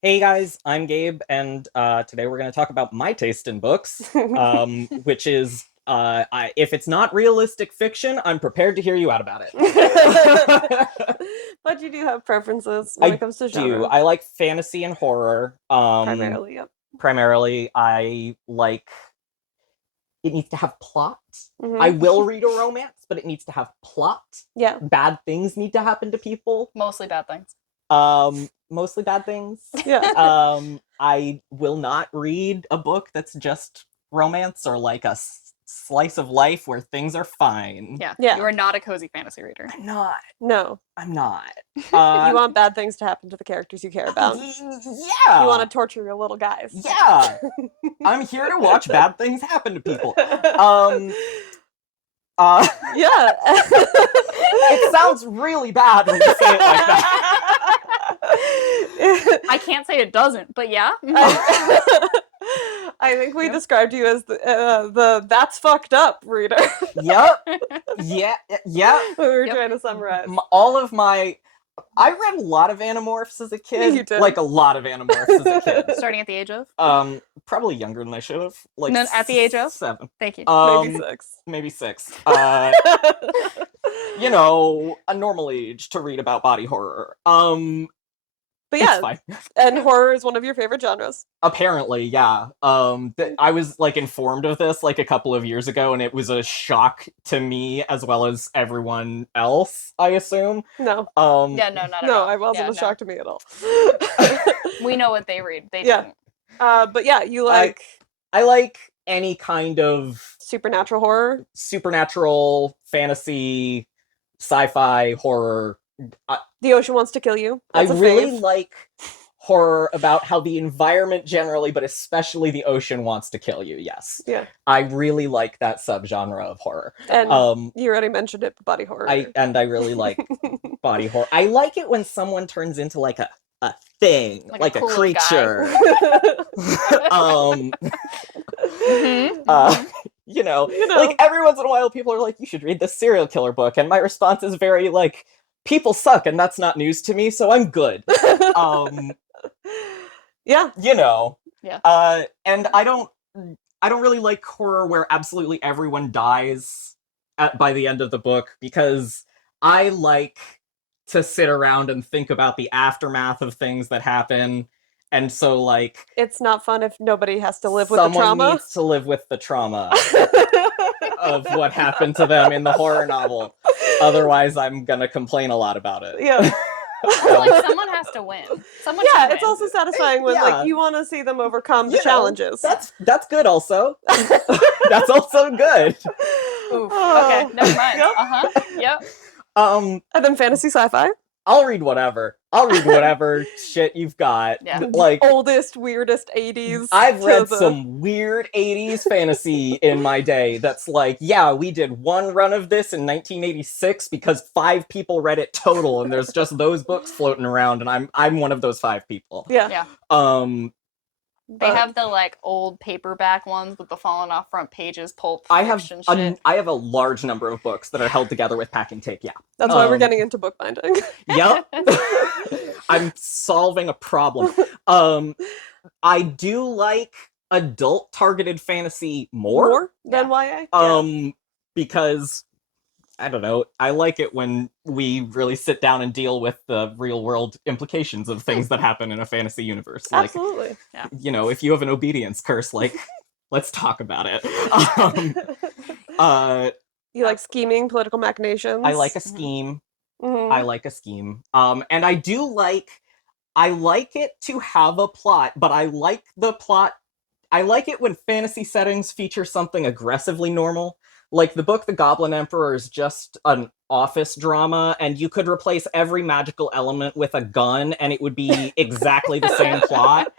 Hey guys, I'm Gabe, and today we're going to talk about my taste in books, which is if it's not realistic fiction, I'm prepared to hear you out about it. But you do have preferences when it I comes to do. genre, I like fantasy and horror. primarily. Yep. Primarily, I like it needs to have plot. I Hmm. will read a romance, but it needs to have plot. Yeah. Bad things need to happen to people. Mostly bad things. Mostly bad things. Yeah. I will not read a book that's just romance or like a slice of life where things are fine. Yeah. Yeah. You are not a cozy fantasy reader. I'm not. No. I'm not. You want bad things to happen to the characters you care about. Yeah. You want to torture your little guys. Yeah. I'm here to watch bad things happen to people. Yeah. It sounds really bad when you say it like that. I can't say it doesn't, but yeah. I think we described you as the that's fucked up reader. Yep. Yeah. Yeah. We were trying to summarize. All of my I read a lot of Animorphs as a kid. You did? Like a lot of Animorphs as a kid. Starting at the age of? Probably younger than I should have. Like No, at the age of? 7. Thank you. Maybe 6. Maybe 6. A normal age to read about body horror. But It's yeah, fine. and horror is one of your favorite genres. Apparently, yeah. I was like informed of this like a couple of years ago, and it was a shock to me as well as everyone else, I assume. No. Yeah, no, not at No, all. I wasn't Yeah, a shock to me at all. We know what they read. They Yeah. didn't. But yeah, you like I like any kind of supernatural horror. supernatural, fantasy, sci-fi, horror. The Ocean Wants to Kill You. I That's a really fave. like horror about how the environment generally, but especially the ocean wants to kill you. Yes. Yeah. I really like that subgenre of horror. And you already mentioned it, body horror. I really like body horror. I like it when someone turns into like a thing, Like like a a cool little guy. creature. Mhm. Like every once in a while people are like, you should read this serial killer book, and my response is very like, people suck and that's not news to me, so I'm good. Yeah. Yeah. And I don't really like horror where absolutely everyone dies by the end of the book, because I like to sit around and think about the aftermath of things that happen. And so, like, It's not fun if nobody has to live with the someone trauma. needs to live with the trauma of what happened to them in the horror novel. Otherwise, I'm gonna complain a lot about it. Yeah. Also, like, someone has to win. Someone Yeah, should it's win. also satisfying when Yeah. like you want to see them overcome the You know, challenges. That's good also. That's also good. Oof. Oh. Okay, never mind. Yep. Uh-huh. Yep. And then fantasy sci-fi. I'll read whatever. I'll read whatever shit you've got. Yeah. Like, Oldest, weirdest 80s. I've read to the- some weird 80s fantasy in my day that's like, yeah, we did one run of this in 1986 because 5 people read it total, and there's just those books floating around, and I'm one of those 5 people. Yeah. Yeah. They But- have the like old paperback ones with the fallen off front pages, pulp I have fiction shit. I have a large number of books that are held together with packing tape. Yeah. That's why we're getting into bookbinding. Yep. I'm solving a problem. I do like adult targeted fantasy more. Than YA? Because I don't know, I like it when we really sit down and deal with the real world implications of things that happen in a fantasy universe. Like, Absolutely. if you have an obedience curse, like, let's talk about it. You like scheming, political machinations? I like a scheme. Mhm. I like a scheme. And I like it to have a plot, but I like it when fantasy settings feature something aggressively normal. Like, the book The Goblin Emperor is just an office drama, and you could replace every magical element with a gun, and it would be exactly the same plot.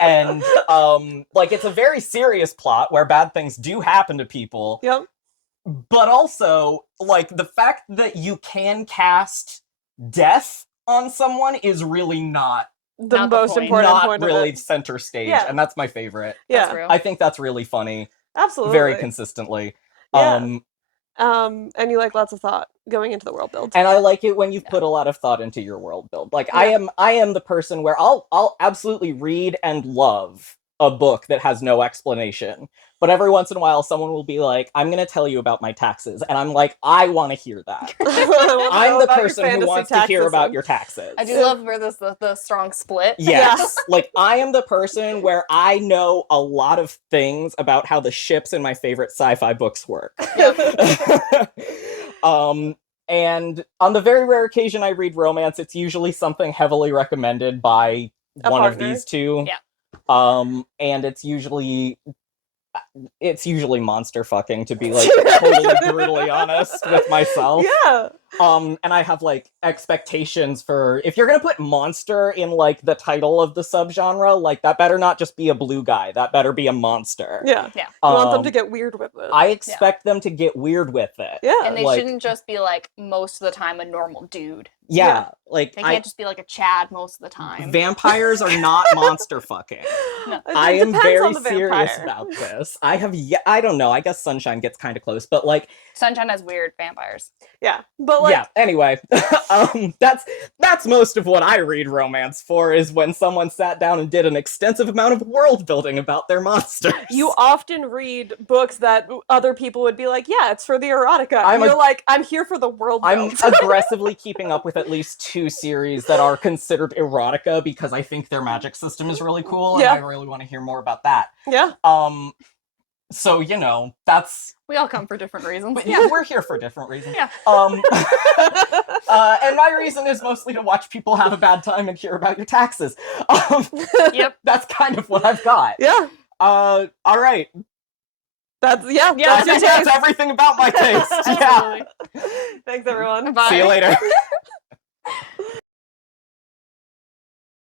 And, it's a very serious plot where bad things do happen to people. Yep. But also, like, the fact that you can cast death on someone is really not The Not the most point. important not point really of it. center stage, Yeah. and that's my favorite. Yeah. That's real. I think that's really funny, Absolutely. very consistently. Yeah. And you like lots of thought going into the world build. And I like it when you've put a lot of thought into your world build. Like I am the person where I'll absolutely read and love a book that has no explanation. But every once in a while someone will be like, I'm gonna tell you about my taxes. And I'm like, I wanna hear that. I'm the person who wants to hear about your taxes. I do love where there's the strong split. Yes. Like I am the person where I know a lot of things about how the ships in my favorite sci-fi books work. And on the very rare occasion I read romance, it's usually something heavily recommended by one of these two. Yeah. And it's usually monster fucking, to be like totally brutally honest with myself. Yeah. And I have like expectations for, if you're gonna put monster in like the title of the subgenre, like that better not just be a blue guy. That better be a monster. Yeah. Yeah. You want them to get weird with it. I expect them to get weird with it. Yeah. And they like, shouldn't just be like most of the time a normal dude. Yeah. Like They can't just be like a Chad most of the time. Vampires are not monster fucking. No. I am depends very on the serious vampire. about this. I don't know. I guess Sunshine gets kind of close, but like, Sunshine has weird vampires. Yeah. But like, yeah. Anyway, that's most of what I read romance for, is when someone sat down and did an extensive amount of world building about their monsters. you often read books that other people would be like, yeah, it's for the erotica. You're like, I'm here for the world build. I'm aggressively keeping up with at least 2 series that are considered erotica because I think their magic system is really cool, and I really want to hear more about that. Yeah. So, you know, that's... We all come for different reasons. But yeah, we're here for different reasons. Yeah. And my reason is mostly to watch people have a bad time and hear about your taxes. Yep. That's kind of what I've got. Yeah. All right. That's Yeah, that's your That's taste. everything about my taste. Yeah. Absolutely. Thanks everyone. Bye. See you later.